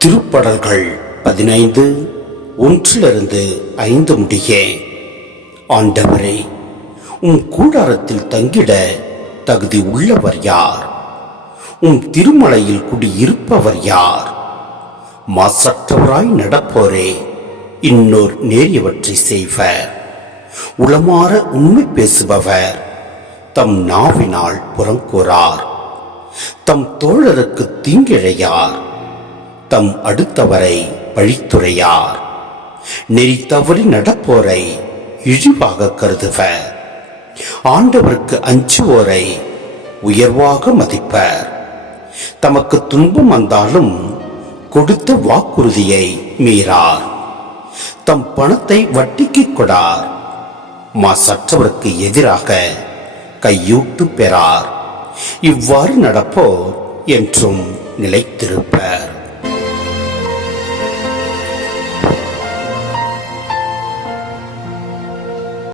திருப்படல்கள் 15 1-5 முடிய. ஆண்டவரே, உம் கூடாரத்தில் தங்கிட தகுதி உள்ளவர் யார்? உம் திருமலையில் குடியிருப்பவர் யார்? மாசற்றவராய் நடப்போரே, இன்னோர் நேரியவற்றை செய்வர். உளமாற உண்மை பேசுபவர் தம் நாவினால் புறங்கூறார். தம் தோழருக்கு தீங்கிழையார். தம் அடுத்தவரை பழித்துரையார். நெறி தவறி நடப்போரை இழிவாக கருதுவர். ஆண்டவருக்கு அஞ்சுவோரை உயர்வாக மதிப்பர். தமக்கு துன்பம் வந்தாலும் கொடுத்த வாக்குறுதியை மீறார். தம் பணத்தை வட்டிக்கு கொடார். மாசற்றவருக்கு எதிராக கையூட்டு பெறார். இவ்வாறு நடப்போர் என்றும் நிலைத்திருப்பர்.